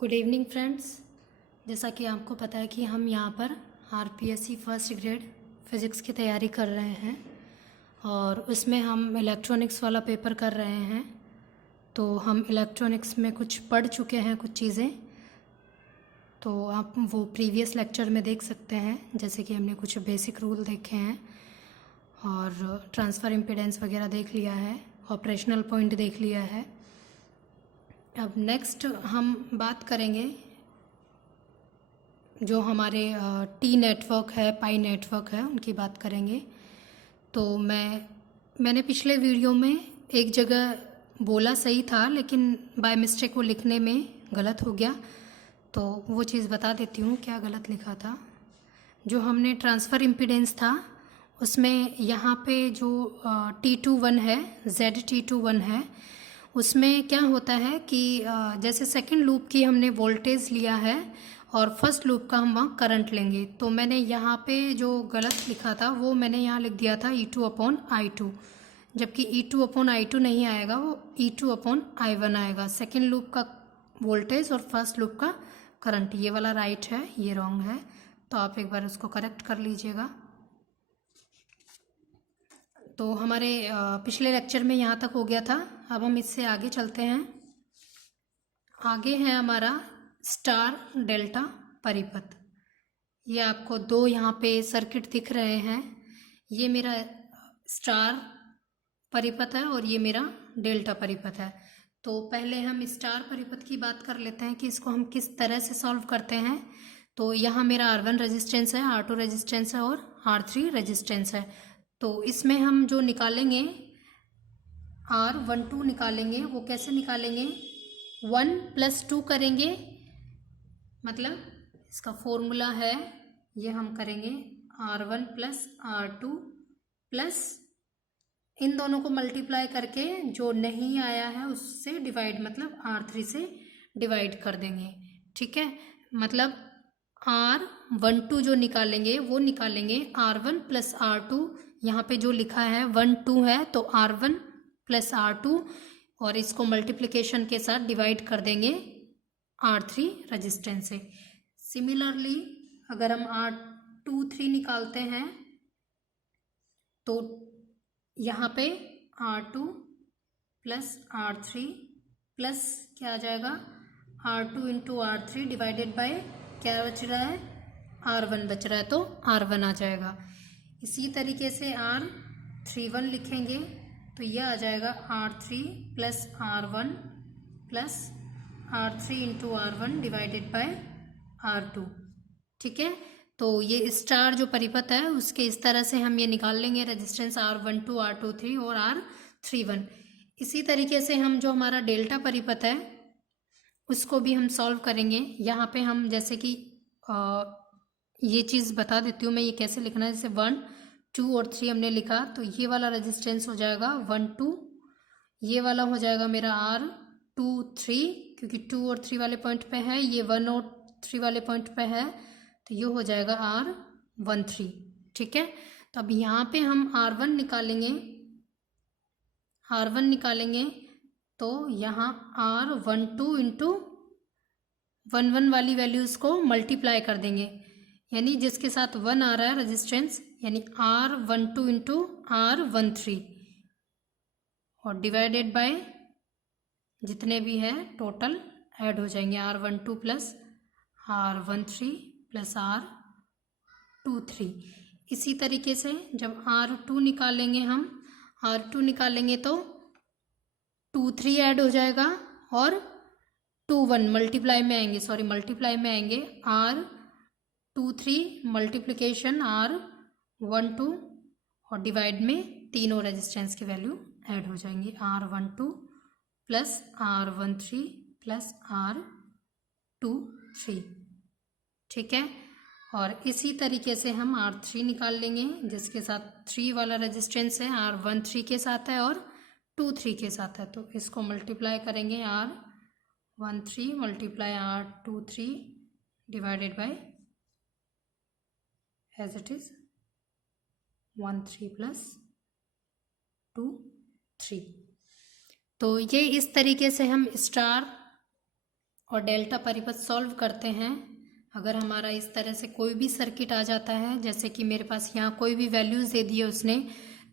Good evening friends. जैसा कि आपको पता है कि हम यहाँ पर आरपीएससी फर्स्ट ग्रेड फिज़िक्स की तैयारी कर रहे हैं और उसमें हम इलेक्ट्रॉनिक्स वाला पेपर कर रहे हैं। तो हम इलेक्ट्रॉनिक्स में कुछ पढ़ चुके हैं कुछ चीज़ें, तो आप वो प्रीवियस लेक्चर में देख सकते हैं। जैसे कि हमने कुछ बेसिक रूल देखे हैं और ट्रांसफ़र इम्पीडेंस वगैरह देख लिया है, ऑपरेशनल पॉइंट देख लिया है। अब नेक्स्ट हम बात करेंगे जो हमारे टी नेटवर्क है, पाई नेटवर्क है, उनकी बात करेंगे। तो मैंने पिछले वीडियो में एक जगह बोला सही था, लेकिन बाय मिस्टेक वो लिखने में गलत हो गया, तो वो चीज़ बता देती हूँ क्या गलत लिखा था। जो हमने ट्रांसफ़र इम्पीडेंस था उसमें यहाँ पे जो T21 है, ZT21 है, उसमें क्या होता है कि जैसे सेकंड लूप की हमने वोल्टेज लिया है और फर्स्ट लूप का हम वहाँ करंट लेंगे। तो मैंने यहाँ पे जो गलत लिखा था वो मैंने यहाँ लिख दिया था E2/I2, जबकि E2/I2 नहीं आएगा, वो E2/I1 आएगा। सेकंड लूप का वोल्टेज और फर्स्ट लूप का करंट, ये वाला राइट है, ये रॉन्ग है, तो आप एक बार उसको करेक्ट कर लीजिएगा। तो हमारे पिछले लेक्चर में यहाँ तक हो गया था। अब हम इससे आगे चलते हैं। आगे है हमारा स्टार डेल्टा परिपथ। ये आपको दो यहाँ पे सर्किट दिख रहे हैं। ये मेरा स्टार परिपथ है और ये मेरा डेल्टा परिपथ है। तो पहले हम स्टार परिपथ की बात कर लेते हैं कि इसको हम किस तरह से सॉल्व करते हैं। तो यहाँ मेरा R1 रेजिस्टेंस है, R2 रेजिस्टेंस है और R3 रेजिस्टेंस है। तो इसमें हम जो निकालेंगे R12 निकालेंगे, वो कैसे निकालेंगे, 1 + 2 करेंगे, मतलब इसका फॉर्मूला है, ये हम करेंगे R1 + R2 प्लस इन दोनों को मल्टीप्लाई करके जो नहीं आया है उससे डिवाइड, मतलब R3 से डिवाइड कर देंगे। ठीक है, मतलब R12 जो निकालेंगे वो निकालेंगे R1 + R2। यहाँ पे जो लिखा है 1 2 है, तो R1 + R2 और इसको मल्टीप्लिकेशन के साथ डिवाइड कर देंगे R3 रेजिस्टेंस से। सिमिलरली अगर हम R23 निकालते हैं तो यहाँ पे R2 + R3 प्लस क्या आ जाएगा, R2 × R3 डिवाइडेड बाय क्या बच रहा है, R1 बच रहा है, तो R1 आ जाएगा। इसी तरीके से R31 लिखेंगे तो यह आ जाएगा R3 + R1 plus R3 × R1 divided by R2। ठीक है, तो ये स्टार जो परिपथ है उसके इस तरह से हम ये निकाल लेंगे, रेजिस्टेंस R12, R23 और R31। इसी तरीके से हम जो हमारा डेल्टा परिपथ है उसको भी हम सॉल्व करेंगे। यहाँ पे हम जैसे कि ये चीज़ बता देती हूँ मैं, ये कैसे लिखना है। जैसे 1 2 और 3 हमने लिखा, तो ये वाला रेजिस्टेंस हो जाएगा 1 2, ये वाला हो जाएगा मेरा R2 3, क्योंकि 2 और 3 वाले पॉइंट पे है, ये 1 और 3 वाले पॉइंट पे है, तो ये हो जाएगा R13। ठीक है, तो अब यहाँ पे हम R1 निकालेंगे, R1 निकालेंगे तो यहाँ R12 × 1 1 वाली वैल्यूज़ को मल्टीप्लाई कर देंगे, यानी जिसके साथ 1 आ रहा है रेजिस्टेंस, यानी R12 × R13 और डिवाइडेड बाय जितने भी है टोटल ऐड हो जाएंगे, R12 + R13 + R23। इसी तरीके से जब R2 निकालेंगे, हम R2 निकालेंगे तो 2 3 ऐड हो जाएगा और 2 1 मल्टीप्लाई में आएंगे, मल्टीप्लाई में आएंगे, R23 मल्टीप्लिकेशन R12 और डिवाइड में तीनों रेजिस्टेंस की वैल्यू ऐड हो जाएंगी, R12 + R13 + R23। ठीक है, और इसी तरीके से हम R3 निकाल लेंगे, जिसके साथ 3 वाला रेजिस्टेंस है, R13 के साथ है और 23 के साथ है, तो इसको मल्टीप्लाई करेंगे, R13 × R23 divided by as it is 1 3 + 2 3। तो ये इस तरीके से हम स्टार और डेल्टा परिपथ सॉल्व करते हैं। अगर हमारा इस तरह से कोई भी सर्किट आ जाता है, जैसे कि मेरे पास यहाँ कोई भी वैल्यूज़ दे दी है उसने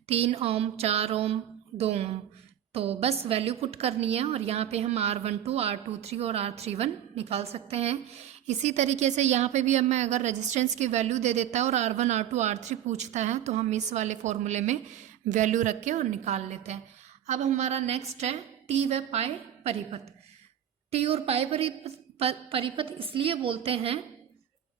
3 ओम, 4 ओम, 2 ओम, तो बस वैल्यू पुट करनी है और यहाँ पे हम R12, R23 और R31 निकाल सकते हैं। इसी तरीके से यहाँ पे भी अब मैं अगर रेजिस्टेंस की वैल्यू दे देता है और R1, R2, R3 पूछता है तो हम इस वाले फॉर्मूले में वैल्यू रख के और निकाल लेते हैं। अब हमारा नेक्स्ट है टी व पाई परिपथ। टी और पाई परिपथ इसलिए बोलते हैं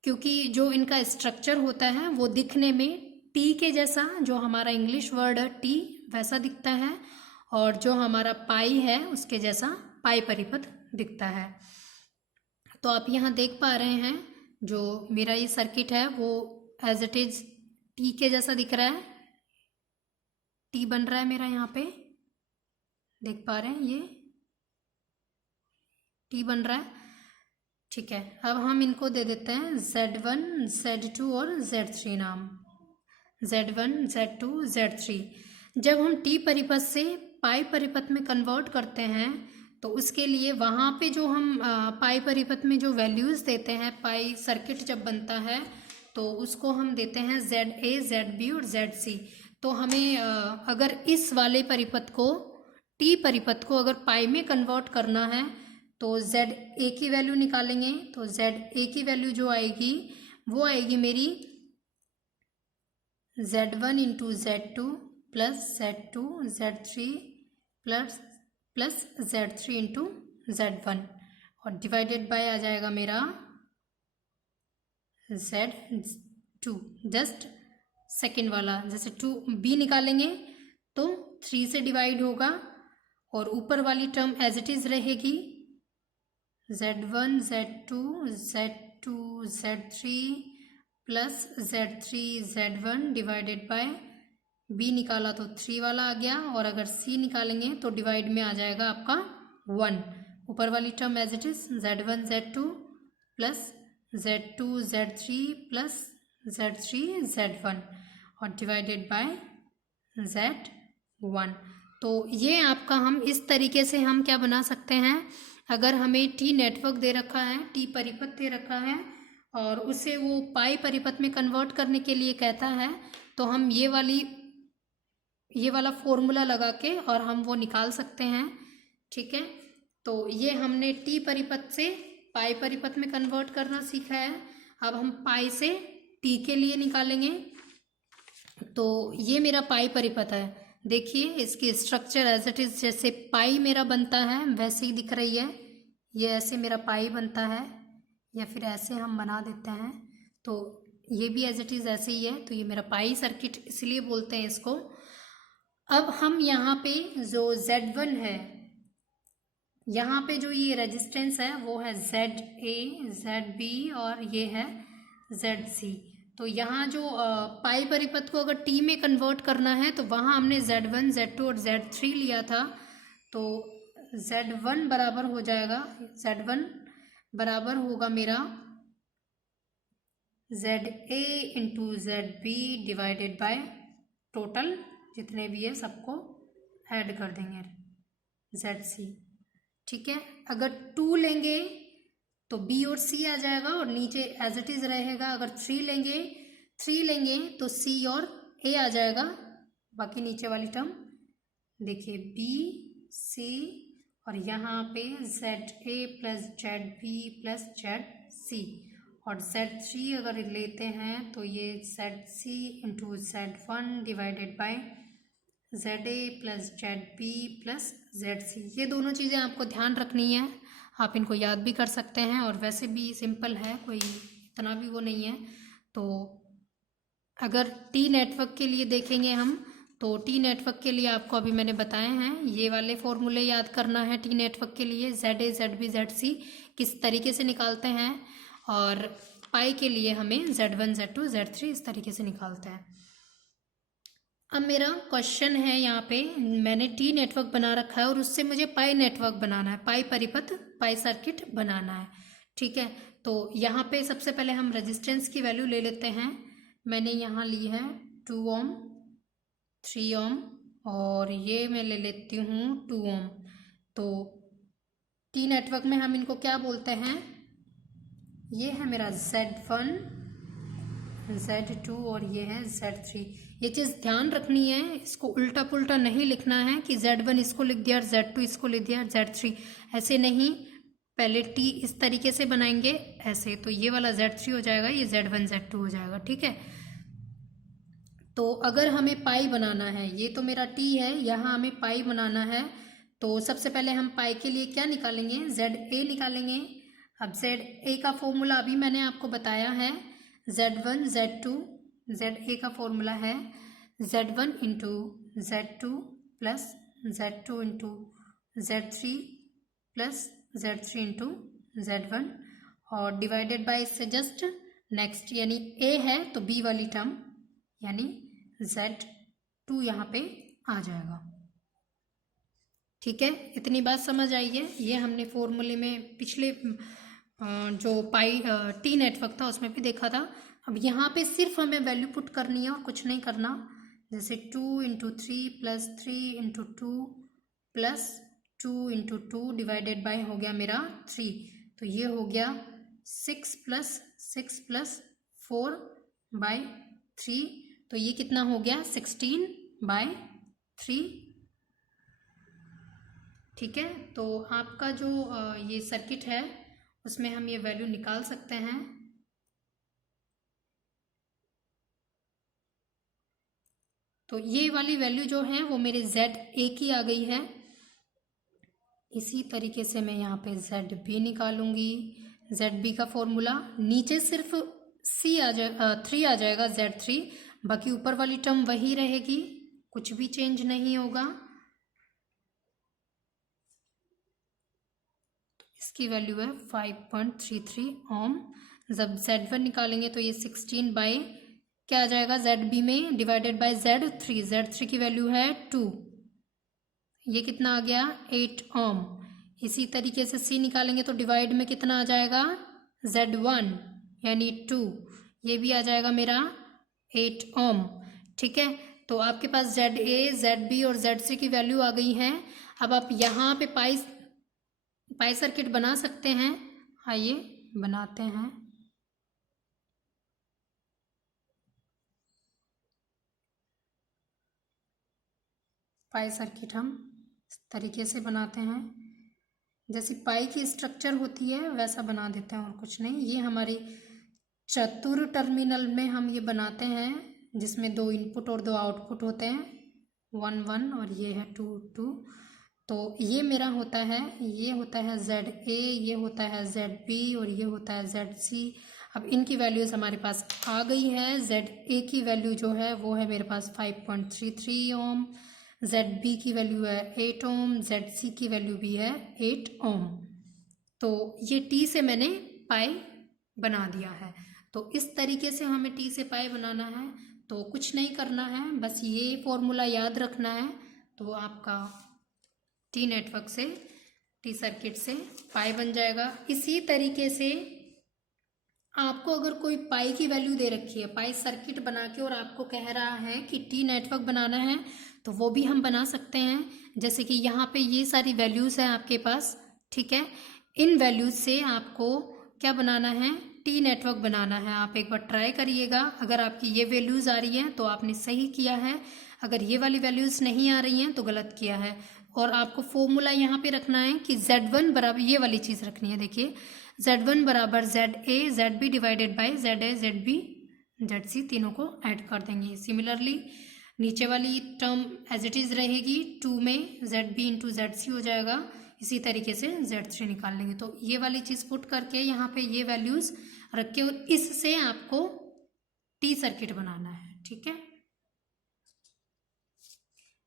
क्योंकि जो इनका स्ट्रक्चर होता है वो दिखने में टी के जैसा, जो हमारा इंग्लिश वर्ड है टी, वैसा दिखता है, और जो हमारा पाई है उसके जैसा पाई परिपथ दिखता है। तो आप यहाँ देख पा रहे हैं जो मेरा ये सर्किट है वो एज इट इज टी के जैसा दिख रहा है। टी बन रहा है मेरा, यहाँ पे देख पा रहे हैं ये टी बन रहा है। ठीक है, अब हम इनको दे देते हैं Z1, Z2 और Z3 नाम। Z1, Z2, Z3। जब हम टी परिपथ से पाई परिपथ में कन्वर्ट करते हैं तो उसके लिए वहाँ पे जो हम पाई परिपथ में जो वैल्यूज़ देते हैं, पाई सर्किट जब बनता है तो उसको हम देते हैं ZA, ZB और ZC। तो हमें अगर इस वाले परिपथ को, टी परिपथ को अगर पाई में कन्वर्ट करना है तो ZA की वैल्यू निकालेंगे। तो ZA की वैल्यू जो आएगी वो आएगी मेरी Z1 into Z2 plus Z2 Z3 plus Z3 into Z1 और डिवाइडेड बाय आ जाएगा मेरा Z2। जस्ट सेकेंड वाला, जैसे 2B निकालेंगे तो 3 से डिवाइड होगा और ऊपर वाली टर्म एज इट इज़ रहेगी Z1 Z2 Z2 Z3 plus Z3 Z1 divided by B निकाला तो 3 वाला आ गया, और अगर C निकालेंगे तो डिवाइड में आ जाएगा आपका 1। ऊपर वाली term as it is Z1 Z2 plus Z2 Z3 plus Z3 Z1 और डिवाइडेड बाय Z1। तो ये आपका, हम इस तरीके से हम क्या बना सकते हैं, अगर हमें टी नेटवर्क दे रखा है, टी परिपथ दे रखा है और उसे वो पाई परिपथ में कन्वर्ट करने के लिए कहता है, तो हम ये वाला फॉर्मूला लगा के और हम वो निकाल सकते हैं। ठीक है, तो ये हमने टी परिपथ से पाई परिपथ में कन्वर्ट करना सीखा है। अब हम पाई से टी के लिए निकालेंगे। तो ये मेरा पाई परिपथ है, देखिए इसकी स्ट्रक्चर एज इट इज जैसे पाई मेरा बनता है वैसे ही दिख रही है। ये ऐसे मेरा पाई बनता है या फिर ऐसे हम बना देते हैं, तो ये भी एज इट इज ऐसे ही है। तो ये मेरा पाई सर्किट इसलिए बोलते हैं इसको। अब हम यहाँ पे जो Z1 है, यहाँ पे जो ये रेजिस्टेंस है वो है ZA, ZB और ये है ZC। तो यहाँ जो पाई परिपथ को अगर टी में कन्वर्ट करना है तो वहाँ हमने Z1, Z2 और Z3 लिया था। तो Z1 बराबर हो जाएगा, Z1 बराबर होगा मेरा ZA into ZB divided by total जितने भी है सबको ऐड कर देंगे ZC। ठीक है, अगर 2 लेंगे तो B और C आ जाएगा और नीचे एज इट इज रहेगा। अगर 3 लेंगे तो C और A आ जाएगा, बाकी नीचे वाली टर्म देखिए B, C और यहाँ पे ZA plus ZB plus ZC और Z3 अगर लेते हैं तो ये ZC into Z1 divided by ZA plus ZB plus ZC। ये दोनों चीज़ें आपको ध्यान रखनी है, आप इनको याद भी कर सकते हैं और वैसे भी सिंपल है, कोई इतना भी वो नहीं है। तो अगर टी नेटवर्क के लिए देखेंगे हम, तो टी नेटवर्क के लिए आपको अभी मैंने बताए हैं ये वाले फॉर्मूले याद करना है। टी नेटवर्क के लिए ZA ZB ZC किस तरीके से निकालते हैं, और पाई के लिए हमें Z1 Z2 Z3 इस तरीके से निकालते हैं। अब मेरा क्वेश्चन है, यहाँ पे मैंने टी नेटवर्क बना रखा है और उससे मुझे पाई नेटवर्क बनाना है, पाई परिपथ, पाई सर्किट बनाना है। ठीक है, तो यहाँ पे सबसे पहले हम रेजिस्टेंस की वैल्यू ले लेते हैं। मैंने यहाँ ली है 2 ओम, 3 ओम और ये मैं ले लेती हूँ 2 ओम। तो टी नेटवर्क में हम इनको क्या बोलते हैं, ये है मेरा Z1, Z2 और ये है Z3। ये चीज़ ध्यान रखनी है, इसको उल्टा पुल्टा नहीं लिखना है कि Z1 इसको लिख दिया, Z2 इसको लिख दिया, Z3 ऐसे नहीं। पहले टी इस तरीके से बनाएंगे ऐसे, तो ये वाला Z3 हो जाएगा, ये Z1 Z2 हो जाएगा, ठीक है। तो अगर हमें पाई बनाना है, ये तो मेरा टी है, यहाँ हमें पाई बनाना है, तो सबसे पहले हम पाई के लिए क्या निकालेंगे, ZA निकालेंगे। अब ZA का फॉर्मूला अभी मैंने आपको बताया है, Z1 Z2, ZA का फॉर्मूला है Z1 into Z2 plus Z2 into Z3 plus Z3 into Z1 और डिवाइडेड बाय इससे जस्ट नेक्स्ट, यानी A है तो B वाली टर्म यानी Z2 यहाँ पे आ जाएगा, ठीक है। इतनी बात समझ आई है। ये हमने फॉर्मूले में पिछले जो पाई टी नेटवर्क था उसमें भी देखा था। अब यहाँ पे सिर्फ हमें वैल्यू पुट करनी है और कुछ नहीं करना। जैसे 2 into 3 plus 3 into 2 plus 2 into 2 divided by हो गया मेरा 3, तो ये हो गया 6 प्लस 4 बाय 3, तो ये कितना हो गया 16 बाय 3, ठीक है। तो आपका जो ये सर्किट है उसमें हम ये वैल्यू निकाल सकते हैं। तो ये वाली वैल्यू जो है वो मेरे ZA की आ गई है। इसी तरीके से मैं यहाँ पे ZB निकालूंगी। ZB का फॉर्मूला नीचे सिर्फ 3 आ जाएगा Z3, बाकी ऊपर वाली टर्म वही रहेगी, कुछ भी चेंज नहीं होगा। इसकी वैल्यू है 5.33 ओम। जब Z1 निकालेंगे तो ये 16 बाय क्या आ जाएगा ZB में डिवाइडेड बाय Z3, Z3 की वैल्यू है 2, ये कितना आ गया 8 ओम। इसी तरीके से C निकालेंगे तो डिवाइड में कितना आ जाएगा Z1 यानी 2, ये भी आ जाएगा मेरा 8 ओम, ठीक है। तो आपके पास ZA, ZB और Z3 की वैल्यू आ गई है। अब आप यहाँ पे पाई सर्किट बना सकते हैं। आइए बनाते हैं। पाई सर्किट हम इस तरीके से बनाते हैं, जैसी पाई की स्ट्रक्चर होती है वैसा बना देते हैं और कुछ नहीं। ये हमारी चतुर टर्मिनल में हम ये बनाते हैं जिसमें 2 इनपुट और 2 आउटपुट होते हैं, 1 1 और ये है 2 2। तो ये मेरा होता है, ये होता है ZA, ये होता है ZB और ये होता है ZC। अब इनकी वैल्यूज़ हमारे पास आ गई है। ZA की वैल्यू जो है वो है मेरे पास 5.33 ओम, ZB की वैल्यू है 8 ओम, ZC की वैल्यू भी है 8 ओम। तो ये T से मैंने पाई बना दिया है। तो इस तरीके से हमें T से पाई बनाना है, तो कुछ नहीं करना है, बस ये फॉर्मूला याद रखना है, तो आपका टी नेटवर्क से, टी सर्किट से पाई बन जाएगा। इसी तरीके से आपको अगर कोई पाई की वैल्यू दे रखी है, पाई सर्किट बना के, और आपको कह रहा है कि टी नेटवर्क बनाना है, तो वो भी हम बना सकते हैं। जैसे कि यहाँ पे ये सारी वैल्यूज़ हैं आपके पास, ठीक है। इन वैल्यूज़ से आपको क्या बनाना है, टी नेटवर्क बनाना है। आप एक बार ट्राई करिएगा। अगर आपकी ये वैल्यूज़ आ रही हैं तो आपने सही किया है, अगर ये वाली वैल्यूज़ नहीं आ रही हैं तो गलत किया है। और आपको फॉर्मूला यहाँ पे रखना है कि Z1 बराबर, ये वाली चीज़ रखनी है, देखिए Z1 बराबर ZA ZB divided by ZA ZB ZC, तीनों को ऐड कर देंगे। सिमिलरली नीचे वाली टर्म एज इट इज़ रहेगी, 2 में ZB इंटू ZC हो जाएगा। इसी तरीके से Z3 निकाल लेंगे। तो ये वाली चीज़ पुट करके यहाँ पे ये वैल्यूज़ रख के, और इससे आपको टी सर्किट बनाना है, ठीक है।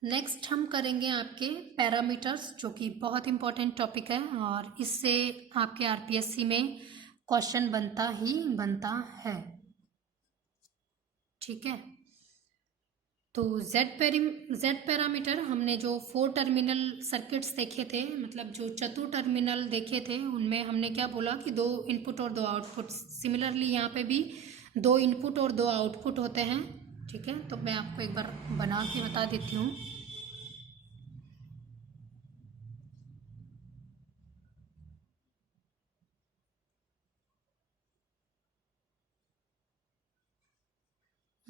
नेक्स्ट हम करेंगे आपके पैरामीटर्स, जो कि बहुत इंपॉर्टेंट टॉपिक है और इससे आपके आरपीएससी में क्वेश्चन बनता ही बनता है, ठीक है। तो जेड पैरामीटर हमने जो 4 टर्मिनल सर्किट्स देखे थे, मतलब जो चतुर टर्मिनल देखे थे, उनमें हमने क्या बोला कि 2 इनपुट और 2 आउटपुट। सिमिलरली यहाँ पे भी 2 इनपुट और 2 आउटपुट होते हैं, ठीक है। तो मैं आपको एक बार बना के बता देती हूँ।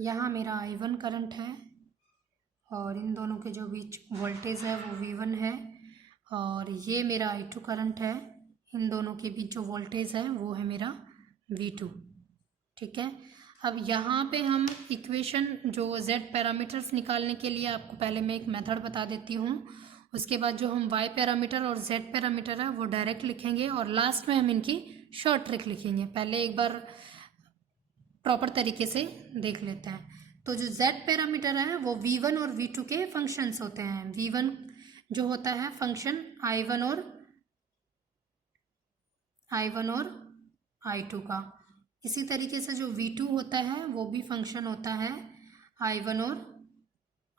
यहाँ मेरा I1 करंट है और इन दोनों के जो बीच वोल्टेज है वो V1 है, और ये मेरा I2 करंट है, इन दोनों के बीच जो वोल्टेज है वो है मेरा V2। ठीक है, अब यहाँ पे हम इक्वेशन जो Z पैरामीटर्स निकालने के लिए आपको पहले मैं एक मेथड बता देती हूँ, उसके बाद जो हम Y पैरामीटर और Z पैरामीटर है वो डायरेक्ट लिखेंगे और लास्ट में हम इनकी शॉर्ट ट्रिक लिखेंगे। पहले एक बार प्रॉपर तरीके से देख लेते हैं। तो जो Z पैरामीटर है वो V1 और V2 के फंक्शंस होते हैं। V1 जो होता है फंक्शन I1 और I2 का, इसी तरीके से जो V2 होता है वो भी फंक्शन होता है I1 और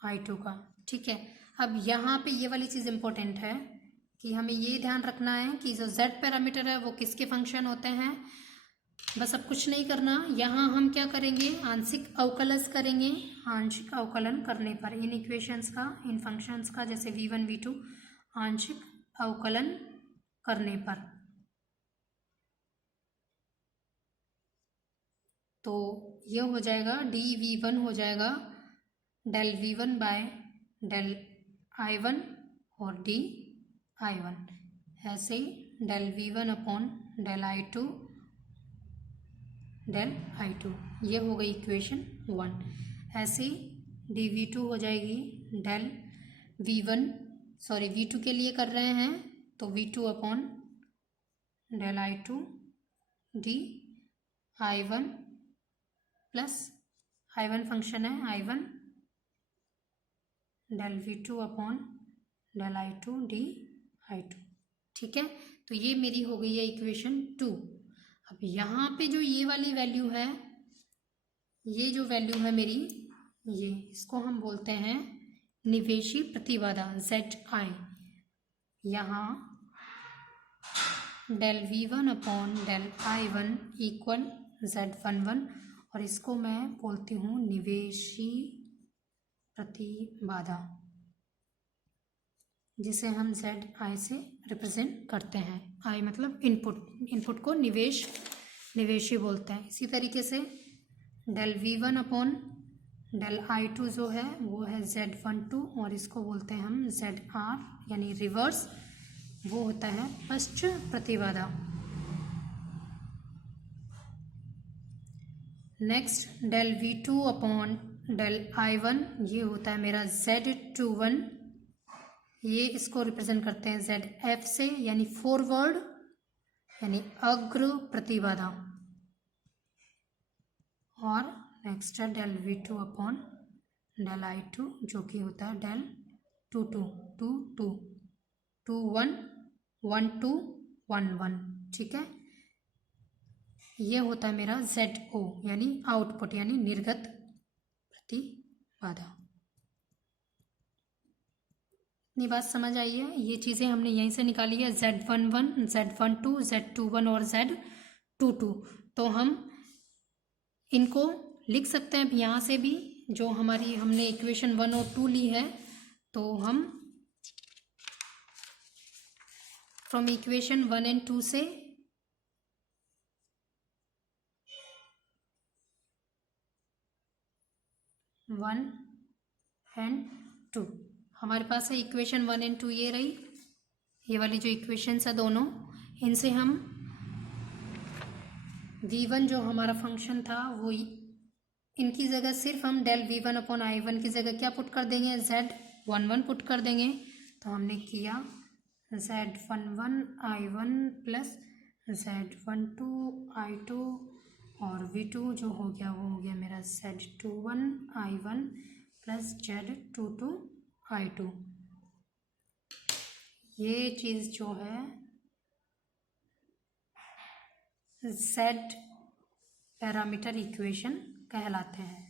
I2 का। ठीक है, अब यहाँ पे ये वाली चीज़ इम्पोर्टेंट है कि हमें ये ध्यान रखना है कि जो Z पैरामीटर है वो किसके फंक्शन होते हैं। बस अब कुछ नहीं करना, यहाँ हम क्या करेंगे, आंशिक अवकलज करेंगे। आंशिक अवकलन करने पर इन इक्वेशंस का, इन फंक्शंस का, जैसे V1 V2, आंशिक अवकलन करने पर तो ये हो जाएगा dV1 हो जाएगा del V1 bye del I1 और dI1, ऐसे ही del V1 upon del I2 del I2, ये हो गई इक्वेशन 1। ऐसे dV2 हो जाएगी डेल V2 के लिए कर रहे हैं तो V2 upon del I2 dI1 plus I1 function है I1 del V2 upon del I2 dI2। ठीक है, तो ये मेरी हो गई है इक्वेशन 2। अब यहाँ पे जो ये वाली वैल्यू है, ये जो वैल्यू है मेरी, ये इसको हम बोलते हैं निवेशी प्रतिबाधा ZI। यहाँ del V1 upon del I1 equal Z11, और इसको मैं बोलती हूँ निवेशी प्रतिबाधा, जिसे हम ZI से रिप्रेजेंट करते हैं। I मतलब इनपुट को निवेशी बोलते हैं। इसी तरीके से del V1 upon del I2 जो है वो है Z12, और इसको बोलते हैं हम ZR यानी रिवर्स, वो होता है पश्च प्रतिबाधा। Next del V2 upon del I1, ये होता है मेरा Z21, ये इसको रिप्रेजेंट करते हैं ZF से, यानी फॉरवर्ड यानी अग्र प्रतिबाधा। और नेक्स्ट है del V2 upon del I2, जो कि होता है डेल 21 ठीक है, ये होता है मेरा ZO यानी आउटपुट यानी निर्गत प्रतिबाधा। इतनी बात समझ आई है, ये चीज़ें हमने यहीं से निकाली है, Z11, Z12, Z21 और Z22। तो हम इनको लिख सकते हैं यहाँ से भी, जो हमारी हमने इक्वेशन 1 और 2 ली है, तो हम फ्रॉम इक्वेशन 1 एंड 2 से वन एंड टू हमारे पास है इक्वेशन 1 एंड 2, ये रही, ये वाली जो इक्वेशंस है दोनों, इनसे हम V1 जो हमारा फंक्शन था वो इनकी जगह सिर्फ हम डेल V1 अपॉन I1 की जगह क्या पुट कर देंगे, Z11 पुट कर देंगे। तो हमने किया Z11 I1 plus Z12 I2, और V2 जो हो गया वो हो गया मेरा Z21 I1 plus Z22 I2। ये चीज़ जो है Z पैरामीटर इक्वेशन कहलाते हैं।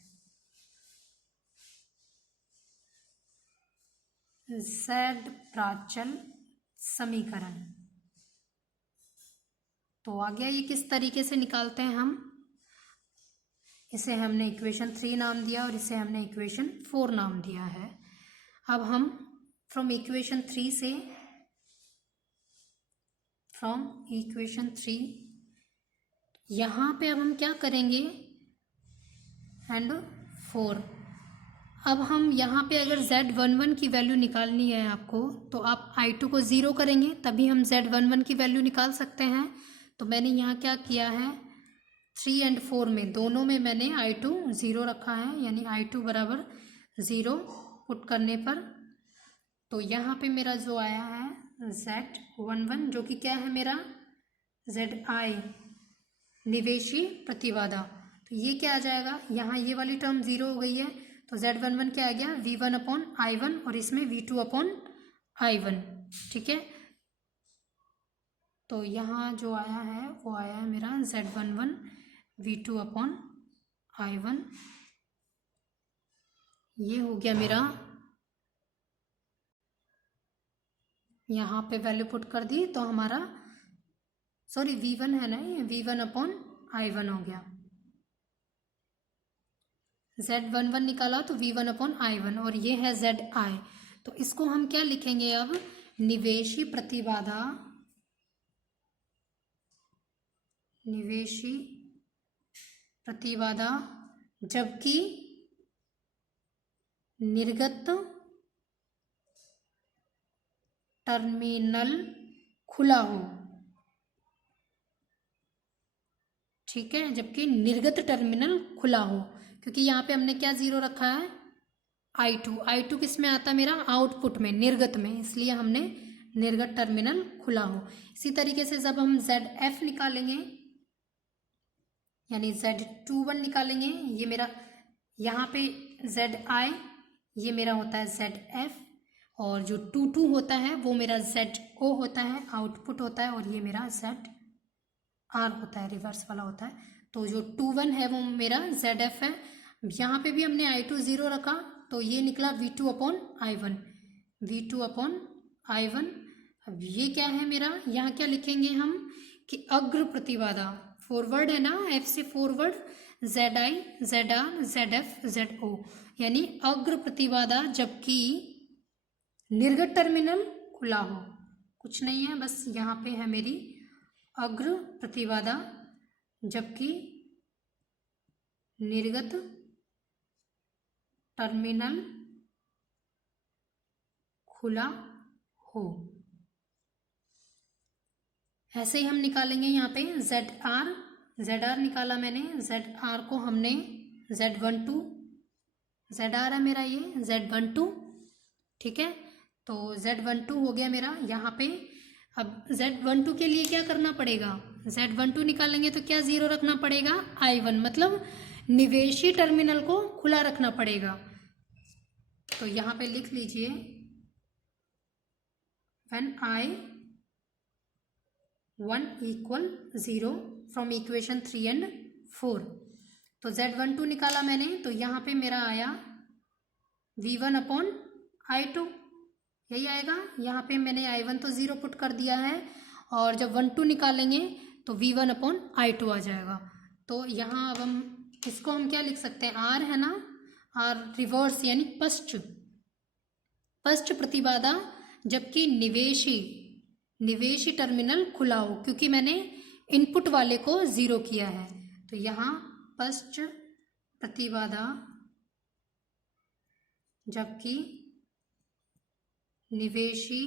Z प्राचल समीकरण तो आ गया। ये किस तरीके से निकालते हैं हम, इसे हमने इक्वेशन 3 नाम दिया और इसे हमने इक्वेशन 4 नाम दिया है। अब हम फ्रॉम इक्वेशन 3 यहाँ पे अब हम क्या करेंगे, एंड 4। अब हम यहाँ पे अगर Z11 की वैल्यू निकालनी है आपको, तो आप I2 को 0 करेंगे तभी हम Z11 की वैल्यू निकाल सकते हैं। तो मैंने यहाँ क्या किया है, 3 और 4 में दोनों में मैंने I2 0 रखा है, यानी I2 बराबर 0 पुट करने पर तो यहाँ पे मेरा जो आया है Z11, जो कि क्या है मेरा ZI निवेशी प्रतिबाधा। तो ये क्या आ जाएगा, यहाँ ये वाली टर्म 0 हो गई है तो Z11 क्या आ गया, V1/I1 और इसमें V2/I1। ठीक है, तो यहाँ जो आया है वो आया है मेरा Z11 V2/I1। ये हो गया मेरा, यहाँ पे वैल्यू पुट कर दी तो हमारा V1 है ना, ये V1/I1 हो गया। Z11 निकाला तो V1/I1 और ये है ZI। तो इसको हम क्या लिखेंगे अब, निवेशी प्रतिबाधा, निवेशी प्रतिबाधा जबकि निर्गत टर्मिनल खुला हो। ठीक है, जबकि निर्गत टर्मिनल खुला हो, क्योंकि यहाँ पे हमने क्या 0 रखा है, I2 किस में आता है मेरा, आउटपुट में, निर्गत में, इसलिए हमने निर्गत टर्मिनल खुला हो। इसी तरीके से जब हम ZF निकालेंगे यानी Z21 निकालेंगे, ये मेरा यहाँ पे ZI, ये मेरा होता है ZF, और जो 22 होता है वो मेरा ZO होता है, आउटपुट होता है, और ये मेरा ZR होता है, रिवर्स वाला होता है। तो जो 21 है वो मेरा ZF है। यहाँ पे भी हमने I2 0 रखा तो ये निकला V2/I1, V2/I1। अब ये क्या है मेरा, यहाँ क्या लिखेंगे हम कि अग्र प्रतिबाधा, फॉरवर्ड है ना, F से forward, ZI, ZR, ZF, ZO, यानी अग्र प्रतिबाधा जबकि निर्गत टर्मिनल खुला हो। कुछ नहीं है, बस यहाँ पे है मेरी अग्र प्रतिबाधा जबकि निर्गत टर्मिनल खुला हो। ऐसे ही हम निकालेंगे यहाँ पे ZR निकाला मैंने, ZR को हमने Z12, ZR है मेरा ये Z12। ठीक है, तो Z12 हो गया मेरा यहाँ पे। अब Z12 के लिए क्या करना पड़ेगा, Z12 निकालेंगे तो क्या 0 रखना पड़ेगा, I1, मतलब निवेशी टर्मिनल को खुला रखना पड़ेगा। तो यहाँ पे लिख लीजिए, when I1 = 0 फ्रॉम इक्वेशन 3 और 4। तो Z12 निकाला मैंने तो यहाँ पे मेरा आया V1/I2, यही आएगा। यहाँ पे मैंने I1 तो 0 पुट कर दिया है, और जब 12 निकालेंगे तो V1/I2 आ जाएगा। तो यहाँ अब हम इसको हम क्या लिख सकते हैं, R है ना, R रिवर्स यानी पश्च प्रतिबाधा जबकि निवेशी टर्मिनल खुला हो, क्योंकि मैंने इनपुट वाले को 0 किया है। तो यहाँ पश्च प्रतिबाधा जबकि निवेशी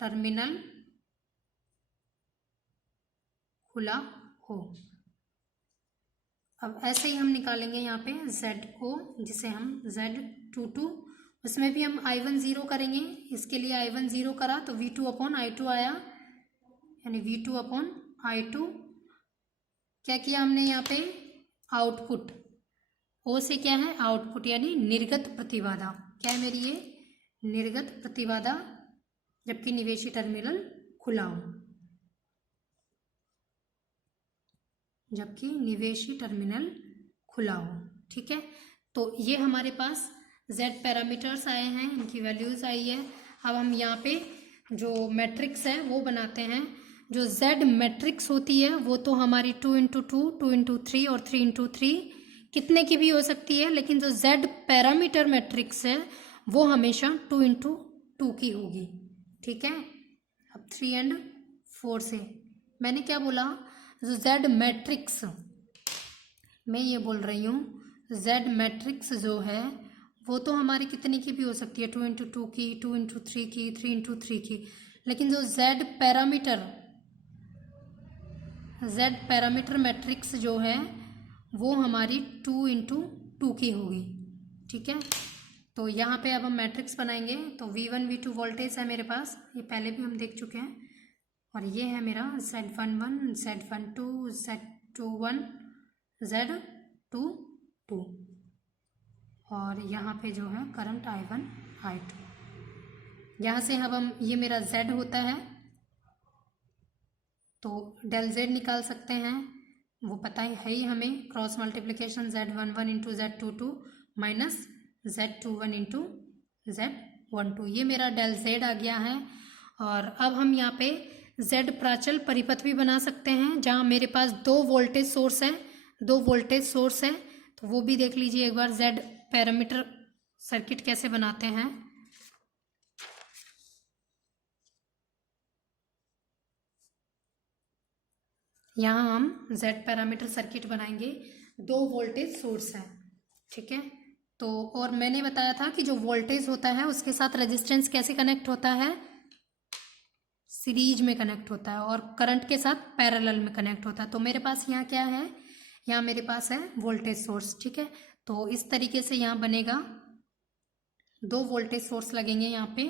टर्मिनल खुला हो। अब ऐसे ही हम निकालेंगे यहाँ पे ZO, जिसे हम Z22, उसमें भी हम I1 0 करेंगे। इसके लिए I1 0 करा तो V2/I2 आया, यानी V2/I2। क्या किया हमने यहाँ पे, आउटपुट, O से क्या है, आउटपुट, यानी निर्गत प्रतिबाधा। क्या है मेरी ये, निर्गत प्रतिबाधा जबकि निवेशी टर्मिनल खुला हो, जबकि निवेशी टर्मिनल खुला हो। ठीक है, तो ये हमारे पास Z पैरामीटर्स आए हैं, इनकी वैल्यूज़ आई है। अब हम यहाँ पे जो मैट्रिक्स है वो बनाते हैं। जो Z मैट्रिक्स होती है वो तो हमारी 2x2, 2x3 और 3x3 कितने की भी हो सकती है, लेकिन जो Z पैरामीटर मैट्रिक्स है वो हमेशा 2x2 की होगी। ठीक है, अब 3 और 4 से मैंने क्या बोला, जो Z मैट्रिक्स, मैं ये बोल रही हूँ जेड मैट्रिक्स जो है वो तो हमारी कितनी की भी हो सकती है, 2x2 की, 2x3 की, 3x3 की, लेकिन जो जेड पैरामीटर मैट्रिक्स जो है वो हमारी 2x2 की होगी। ठीक है, तो यहाँ पे अब हम मैट्रिक्स बनाएंगे। तो V1 V2 वोल्टेज है मेरे पास, ये पहले भी हम देख चुके हैं, और ये है मेरा Z11 Z12 Z21 Z22, और यहाँ पे जो है करंट I1 I2। यहाँ से अब हम, ये मेरा Z होता है तो डेल Z निकाल सकते हैं, वो पता है ही हमें, cross multiplication Z11 into Z22 minus Z21 into Z12, ये मेरा डेल Z आ गया है। और अब हम यहाँ पे Z प्राचल परिपथ भी बना सकते हैं, जहाँ मेरे पास दो वोल्टेज सोर्स है, तो वो भी देख लीजिए एक बार, Z पैरामीटर सर्किट कैसे बनाते हैं। यहाँ हम Z पैरामीटर सर्किट बनाएंगे, दो वोल्टेज सोर्स है। ठीक है, तो और मैंने बताया था कि जो वोल्टेज होता है उसके साथ रेजिस्टेंस कैसे कनेक्ट होता है, सीरीज में कनेक्ट होता है, और करंट के साथ पैरेलल में कनेक्ट होता है। तो मेरे पास यहाँ क्या है, यहाँ मेरे पास है वोल्टेज सोर्स। ठीक है, तो इस तरीके से यहाँ बनेगा, दो वोल्टेज सोर्स लगेंगे यहाँ पे,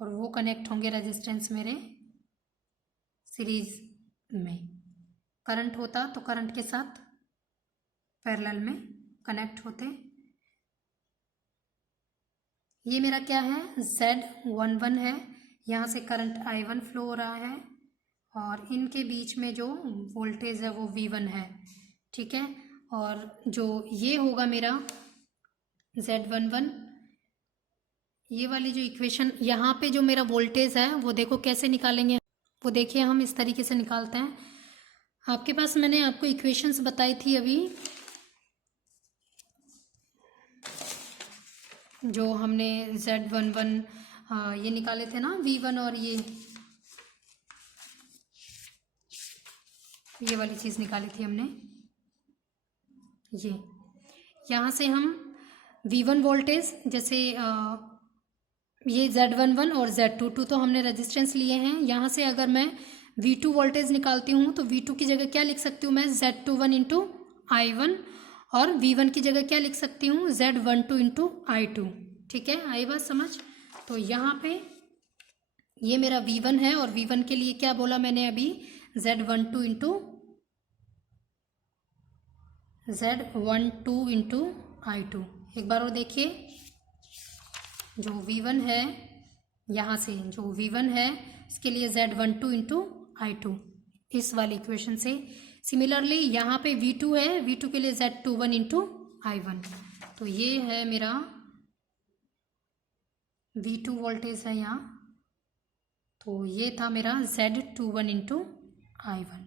और वो कनेक्ट होंगे रेजिस्टेंस मेरे सीरीज में। करंट होता तो करंट के साथ पैरेलल में कनेक्ट होते। ये मेरा क्या है, Z11 है, यहाँ से करंट I1 फ्लो हो रहा है, और इनके बीच में जो वोल्टेज है वो V1 है। ठीक है, और जो ये होगा मेरा Z11, ये वाली जो इक्वेशन, यहाँ पे जो मेरा वोल्टेज है वो देखो कैसे निकालेंगे, वो देखिए हम इस तरीके से निकालते हैं। आपके पास मैंने आपको इक्वेशंस बताई थी अभी, जो हमने Z11 ये निकाले थे ना, V1, और ये वाली चीज़ निकाली थी हमने। ये यहाँ से हम V1 वोल्टेज, जैसे ये Z11 और Z22 तो हमने रेजिस्टेंस लिए हैं, यहाँ से अगर मैं V2 वोल्टेज निकालती हूँ तो V2 की जगह क्या लिख सकती हूँ मैं, Z21 इंटू I1, और V1 की जगह क्या लिख सकती हूँ, Z12 इंटू I2। ठीक है, आई बात समझ। तो यहाँ पे ये मेरा V1 है, और V1 के लिए क्या बोला मैंने अभी, Z12 इंटू I2। एक बार और देखिए, जो V1 है, यहाँ से जो V1 है इसके लिए Z12 इंटू I2, इस वाली इक्वेशन से। सिमिलरली यहाँ पे V2 है, V2 के लिए Z21 इंटू I1। तो ये है मेरा V2 वोल्टेज है यहाँ, तो ये था मेरा Z21 इंटू I1,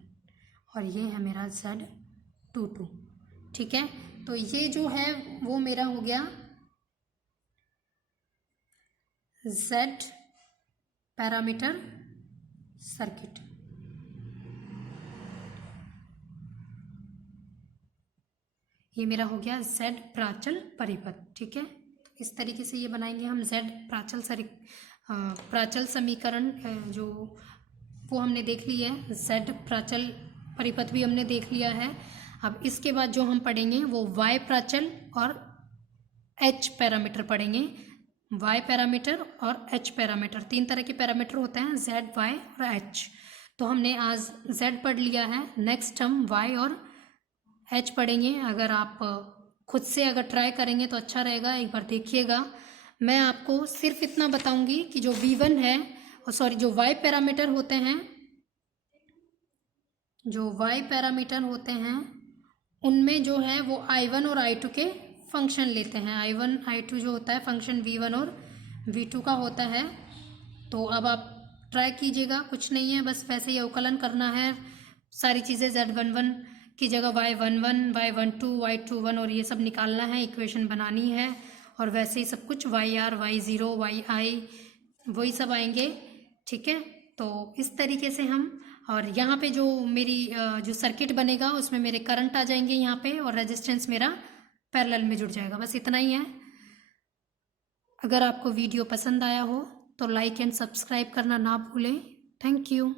और ये है मेरा Z22। ठीक है, तो ये जो है वो मेरा हो गया Z पैरामीटर सर्किट। ये मेरा हो गया Z प्राचल परिपथ। ठीक है, तो इस तरीके से ये बनाएंगे हम Z प्राचल समीकरण, जो वो हमने देख लिया है, Z प्राचल परिपथ भी हमने देख लिया है। अब इसके बाद जो हम पढ़ेंगे वो Y प्राचल और H पैरामीटर पढ़ेंगे। Y पैरामीटर और H पैरामीटर, तीन तरह के पैरामीटर होते हैं, Z, Y और H। तो हमने आज Z पढ़ लिया है, नेक्स्ट हम Y और H पढ़ेंगे। अगर आप खुद से अगर ट्राई करेंगे तो अच्छा रहेगा, एक बार देखिएगा। मैं आपको सिर्फ इतना बताऊंगी कि जो V1 है, और सॉरी जो Y पैरामीटर होते हैं, जो Y पैरामीटर होते हैं उनमें जो है वो I1 और I2 के फंक्शन लेते हैं। I1 I2 जो होता है फंक्शन V1 और V2 का होता है। तो अब आप ट्राई कीजिएगा, कुछ नहीं है, बस वैसे ही अवकलन करना है, सारी चीज़ें Z11 की जगह Y11, Y12, Y21 और ये सब निकालना है, इक्वेशन बनानी है, और वैसे ही सब कुछ YR, Y0, YI वही सब आएंगे। ठीक है, तो इस तरीके से हम, और यहाँ पे जो मेरी जो सर्किट बनेगा उसमें मेरे करंट आ जाएंगे यहाँ पे, और रेजिस्टेंस मेरा पैरेलल में जुड़ जाएगा। बस इतना ही है। अगर आपको वीडियो पसंद आया हो तो लाइक एंड सब्सक्राइब करना ना भूलें। Thank you.